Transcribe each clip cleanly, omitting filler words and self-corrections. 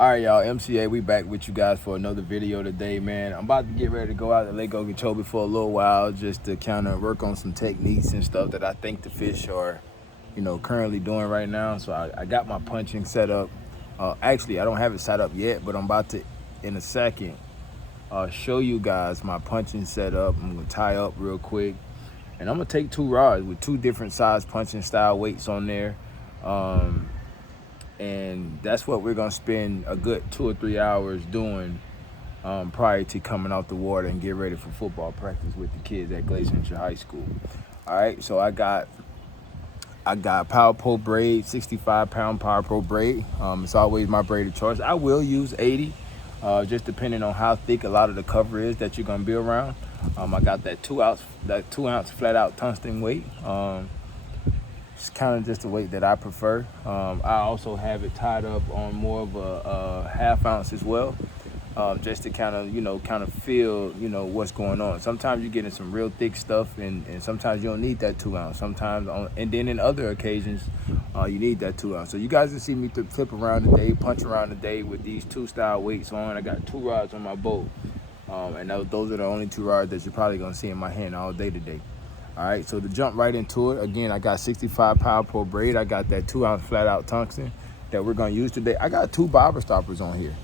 All right, y'all, MCA, we back with you guys for another video today, man. I'm about to get ready to go out to Lake Okeechobee for a little while just to kind of work on some techniques and stuff that I think the fish are, currently doing right now. So I got my punching set up. Actually, I don't have it set up yet, but I'm about to, in a second, show you guys my punching setup. I'm gonna tie up real quick. And I'm gonna take 2 rods with 2 different size punching style weights on there. And that's what we're gonna spend a good 2 or 3 hours doing prior to coming out the water and get ready for football practice with the kids at Glacier High School. All right, so I got Power Pro braid, 65-pound Power Pro braid. It's always my braid of choice. I will use 80, just depending on how thick a lot of the cover is that you're gonna be around. I got that 2 ounce flat out tungsten weight. It's kind of just the weight that I prefer. I also have it tied up on more of a ½ ounce as well, just to kind of feel, what's going on. Sometimes you're getting some real thick stuff, and sometimes you don't need that 2 ounce. And then in other occasions, you need that 2 ounce. So you guys will see me flip around today, punch around today with these 2 style weights on. I got 2 rods on my boat, and those are the only 2 rods that you're probably gonna see in my hand all day today. All right, so to jump right into it, again, I got 65-pound Pro braid. I got that 2 ounce flat out tungsten that we're gonna use today. I got 2 bobber stoppers on here.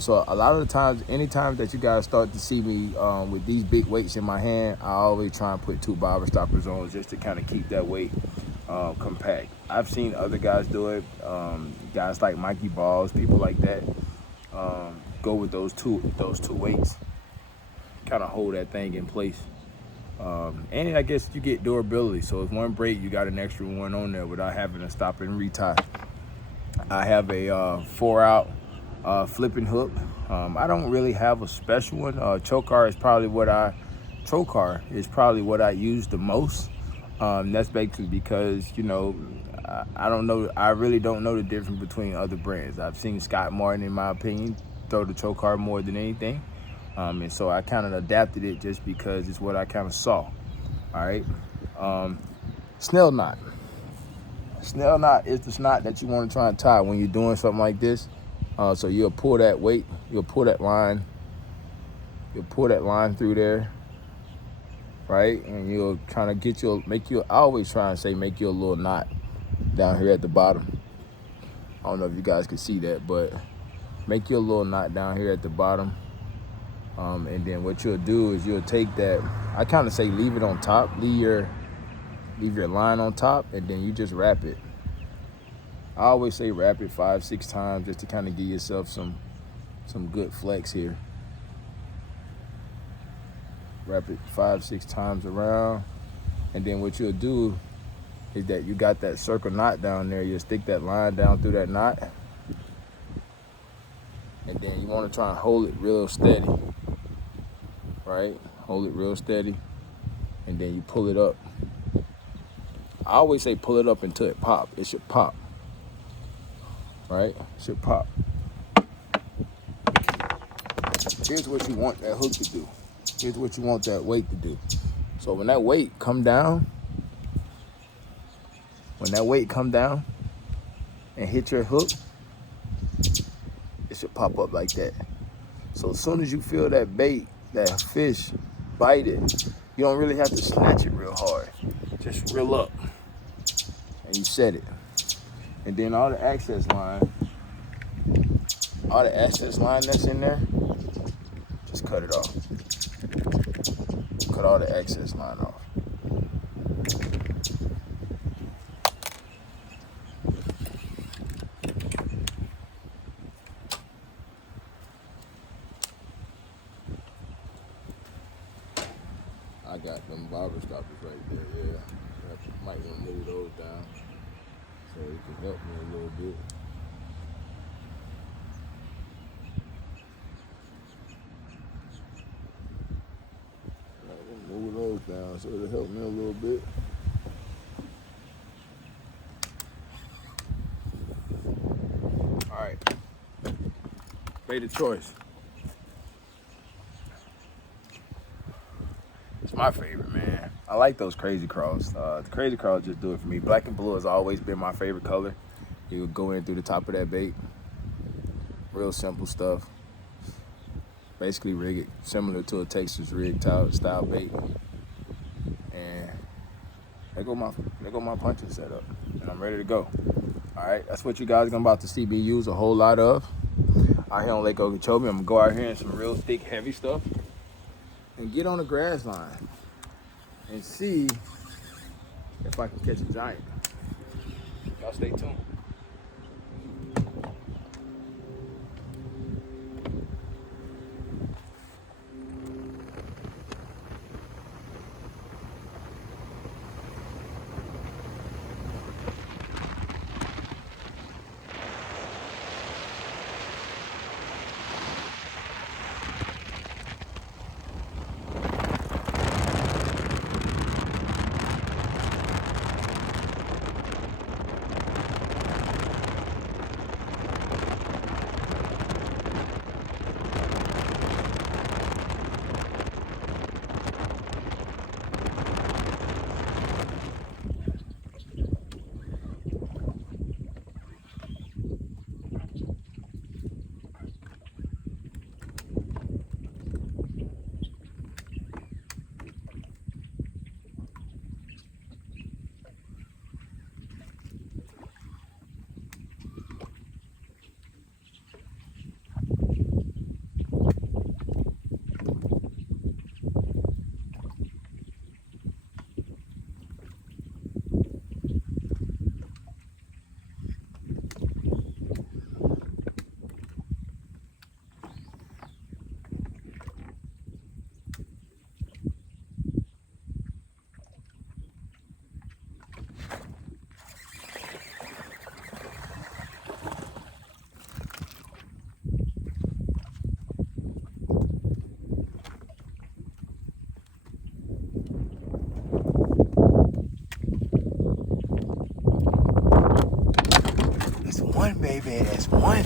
So a lot of the times, anytime that you guys start to see me with these big weights in my hand, I always try and put 2 bobber stoppers on just to kind of keep that weight compact. I've seen other guys do it, guys like Mikey Balls, people like that, go with those two weights, kind of hold that thing in place. And I guess you get durability. So if one break, you got an extra one on there without having to stop and retie. I have a 4-out flipping hook. I don't really have a special one. Trocar is probably what I use the most. That's basically because, I really don't know the difference between other brands. I've seen Scott Martin, in my opinion, throw the Trocar more than anything. And so I kind of adapted it just because it's what I kind of saw. All right. Snell knot. Snell knot is the knot that you want to try and tie when you're doing something like this. So you'll pull that weight, you'll pull that line through there, right? And you'll kind of I always try and say make you a little knot down here at the bottom. I don't know if you guys can see that, but make you a little knot down here at the bottom. And then what you'll do is you'll take that, I kind of say leave it on top, leave your line on top, and then you just wrap it. I always say wrap it 5-6 times just to kind of give yourself some good flex here. Wrap it 5-6 times around, and then what you'll do is that you got that circle knot down there, you'll stick that line down through that knot, and then you want to try and hold it real steady. Right? Hold it real steady, and then you pull it up. I always say pull it up until it pop. It should pop. Right? It should pop. Here's what you want that hook to do. Here's what you want that weight to do. So when that weight come down and hit your hook, it should pop up like that. So as soon as you feel that bait, that fish bite it, you don't really have to snatch it real hard. Just reel up and you set it. And then all the access line that's in there, just cut it off. Cut all the access line off. I got them bobber stoppers right there, yeah. I might want to move those down so it can help me a little bit. I move those down so it'll help me a little bit. All right, bait of choice. It's my favorite, man. I like those crazy crawls. The crazy crawls just do it for me. Black and blue has always been my favorite color. You would go in through the top of that bait. Real simple stuff. Basically rig it similar to a Texas rig style bait. And there go my punching setup. And I'm ready to go. Alright, that's what you guys are about to see me use a whole lot of. Out here on Lake Okeechobee, I'm gonna go out here in some real thick, heavy stuff and get on the grass line and see if I can catch a giant. Y'all stay tuned. That's one, baby. That's one.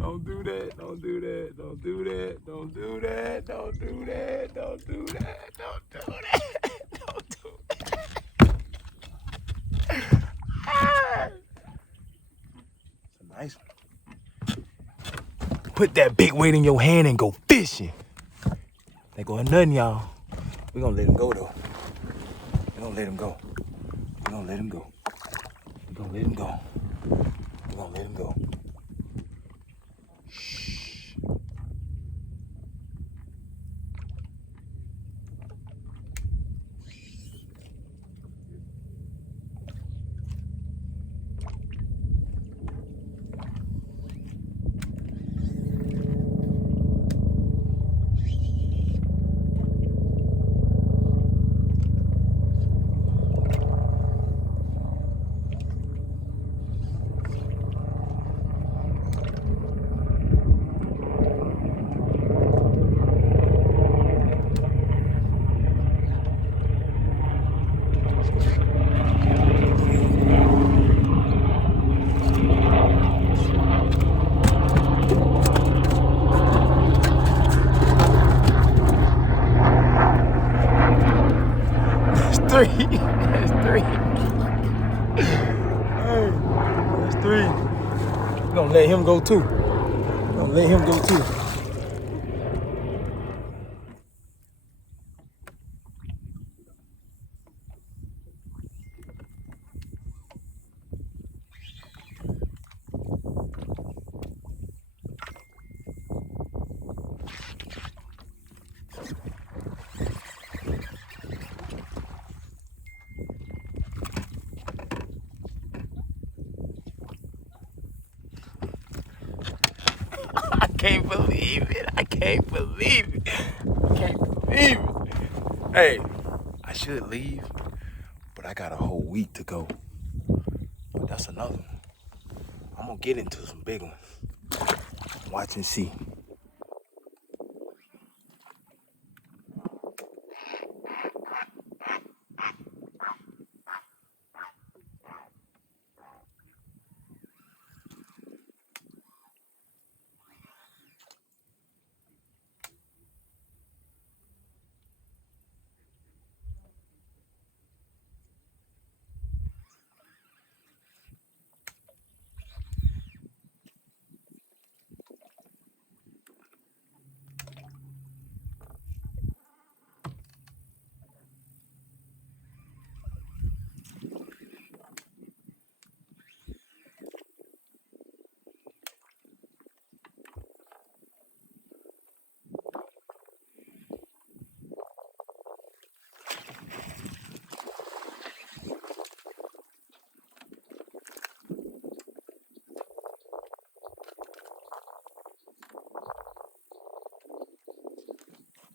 Don't do that, don't do that, don't do that, don't do that, don't do that, don't do that, don't do that, don't do that. It's a nice one. Put that big weight in your hand and go fishing. They going nothing, y'all. We're gonna let him go though. We're gonna let him go. We're gonna let him go. We're gonna let him go. We're gonna let him go. That's three. Hey, that's three. We're gonna let him go too. We're gonna let him go too. can't believe it. I can't believe it. I can't believe it. Hey, I should leave, but I got a whole week to go. But that's another one. I'm gonna get into some big ones. Watch and see.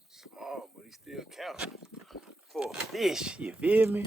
Small, but he still counts for a fish. You feel me?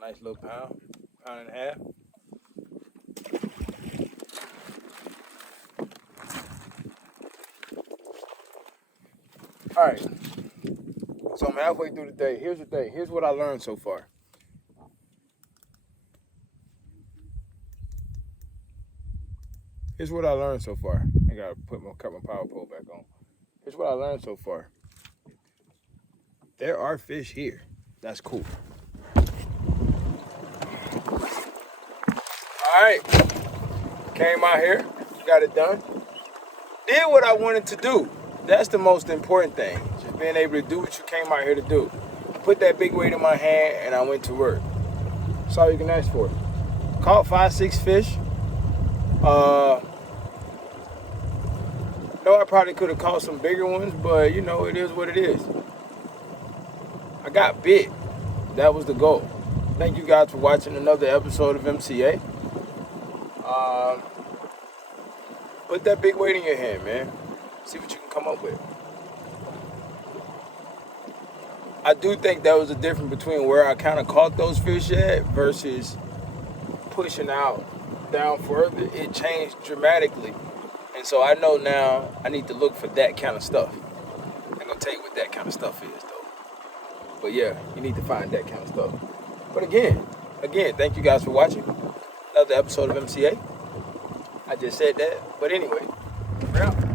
Nice little pound and a half. All right, so I'm halfway through the day. Here's the thing. Here's what I learned so far. Here's what I learned so far. I gotta cut my power pole back on. Here's what I learned so far. There are fish here. That's cool. All right, came out here, got it done. Did what I wanted to do. That's the most important thing. Just being able to do what you came out here to do. Put that big weight in my hand and I went to work. That's all you can ask for. Caught 5-6 fish. No, I probably could have caught some bigger ones, but you know, it is what it is. I got bit. That was the goal. Thank you guys for watching another episode of MCA. Put that big weight in your hand, man. See what you can come up with. I do think that was a difference between where I kind of caught those fish at versus pushing out down further. It changed dramatically. And so I know now I need to look for that kind of stuff. I'm going to tell you what that kind of stuff is, though. But yeah, you need to find that kind of stuff. But again, thank you guys for watching another episode of MCA. I just said that. But anyway, we're out.